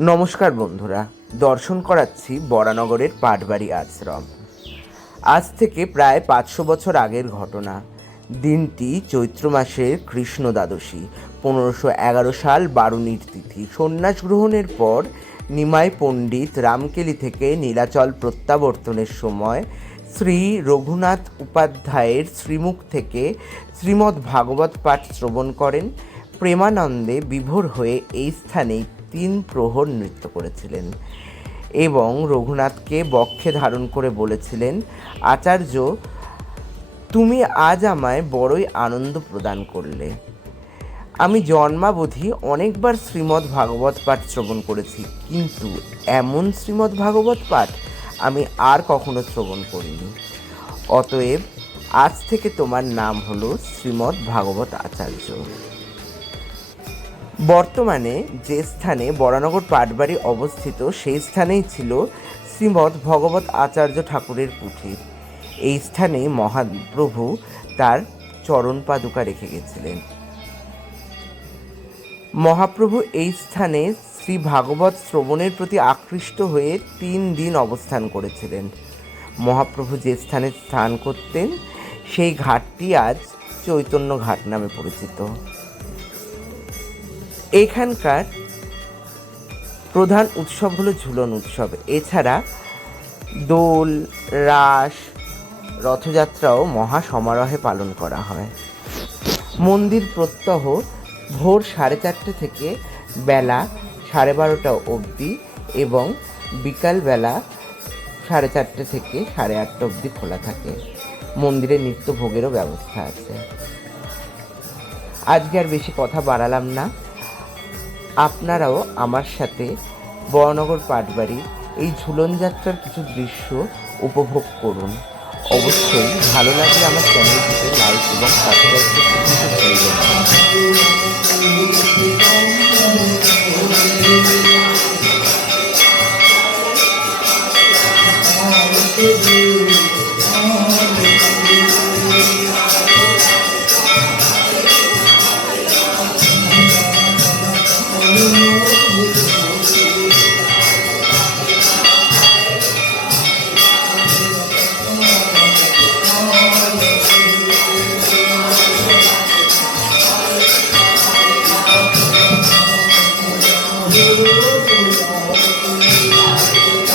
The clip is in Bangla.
নমস্কার বন্ধুরা, দর্শন করাচ্ছি বরানগরের পাটবাড়ি আশ্রম। আজ থেকে প্রায় পাঁচশো বছর আগের ঘটনা। দিনটি চৈত্র মাসের কৃষ্ণ দ্বাদশী, পনেরোশো এগারো সাল বারুণীর তিথি। সন্ন্যাস গ্রহণের পর নিমাই পণ্ডিত রামকেলি থেকে নীলাচল প্রত্যাবর্তনের সময় শ্রী রঘুনাথ উপাধ্যায়ের শ্রীমুখ থেকে শ্রীমদ্ ভাগবত পাঠ শ্রবণ করেন। প্রেমানন্দে বিভোর হয়ে এই স্থানেই তিন প্রহর নৃত্য করেছিলেন এবং রঘুনাথকে বক্ষে ধারণ করে বলেছিলেন, আচার্য, তুমি আজ আমায় বড়ই আনন্দ প্রদান করলে। আমি জন্মাবধি অনেকবার শ্রীমদ্ ভাগবত পাঠ শ্রবণ করেছি, কিন্তু এমন শ্রীমদ্ ভাগবত পাঠ আমি আর কখনো শ্রবণ করিনি। অতএব আজ থেকে তোমার নাম হলো শ্রীমদ্ ভাগবত আচার্য। বর্তমানে যে স্থানে বরানগর পাটবাড়ি অবস্থিত, সেই স্থানেই ছিল শ্রীমৎ ভগবত আচার্য ঠাকুরের কুঠির এই স্থানে মহাপ্রভু তার চরণ পাদুকা রেখে গেছিলেন। মহাপ্রভু এই স্থানে শ্রী ভাগবত শ্রবণের প্রতি আকৃষ্ট হয়ে তিন দিন অবস্থান করেছিলেন। মহাপ্রভু যে স্থানে স্নান করতেন, সেই ঘাটটি আজ চৈতন্য ঘাট নামে পরিচিত। এখানকার প্রধান উৎসব হলো ঝুলন উৎসব। এছাড়া দোল, রাস, রথযাত্রাও মহা সমারোহে পালন করা হয়। মন্দির প্রত্যহ ভোর সাড়ে চারটে থেকে বেলা সাড়ে বারোটা অবধি এবং বিকালবেলা সাড়ে চারটে থেকে সাড়ে আটটা অবধি খোলা থাকে। মন্দিরে নিত্য ভোগেরও ব্যবস্থা আছে। আজকে আর বেশি কথা বাড়ালাম না। আপনারাও আমার সাথে বরনগর পাটবাড়ির এই ঝুলন যাত্রার কিছু দৃশ্য উপভোগ করুন অবশ্যই ভালো লাগলে আমার চ্যানেলটিকে লাইক এবং subscribe Thank you.